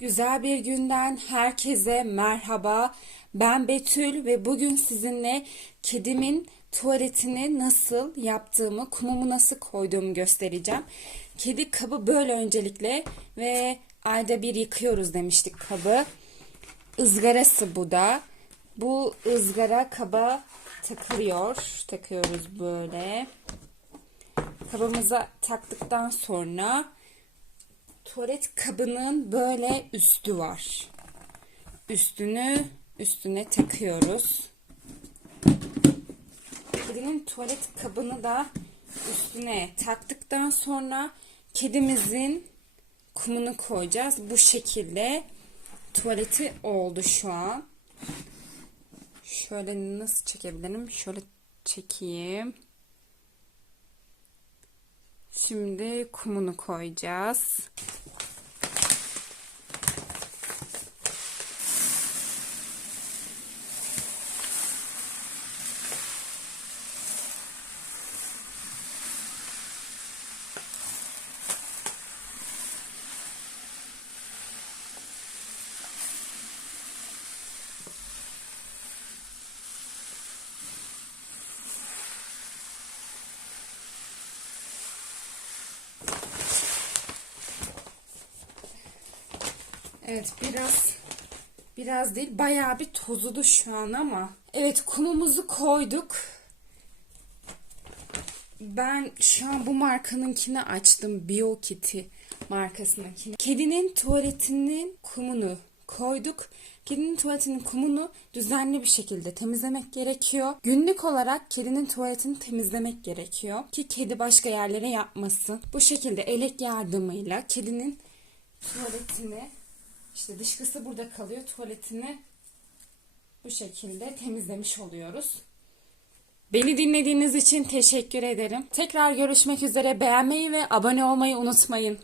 Güzel bir günden herkese merhaba. Ben Betül ve bugün sizinle kedimin tuvaletini nasıl yaptığımı, kumumu nasıl koyduğumu göstereceğim. Kedi kabı böyle öncelikle ve ayda bir yıkıyoruz demiştik kabı. Izgarası bu da. Bu ızgara kaba takılıyor. Takıyoruz böyle. Kabımıza taktıktan sonra tuvalet kabının böyle üstü var. Üstünü üstüne takıyoruz. Kedinin tuvalet kabını da üstüne taktıktan sonra kedimizin kumunu koyacağız. Bu şekilde tuvaleti oldu şu an. Şöyle nasıl çekebilirim? Şöyle çekeyim. Şimdi kumunu koyacağız. Evet biraz biraz değil bayağı bir tozulu şu an ama. Evet kumumuzu koyduk. Ben şu an bu markanınkini açtım. BioKitty markasındakini. Kedinin tuvaletinin kumunu koyduk. Kedinin tuvaletinin kumunu düzenli bir şekilde temizlemek gerekiyor. Günlük olarak kedinin tuvaletini temizlemek gerekiyor ki kedi başka yerlere yapmasın. Bu şekilde elek yardımıyla kedinin tuvaletini işte dışkısı burada kalıyor. Tuvaletini bu şekilde temizlemiş oluyoruz. Beni dinlediğiniz için teşekkür ederim. Tekrar görüşmek üzere. Beğenmeyi ve abone olmayı unutmayın.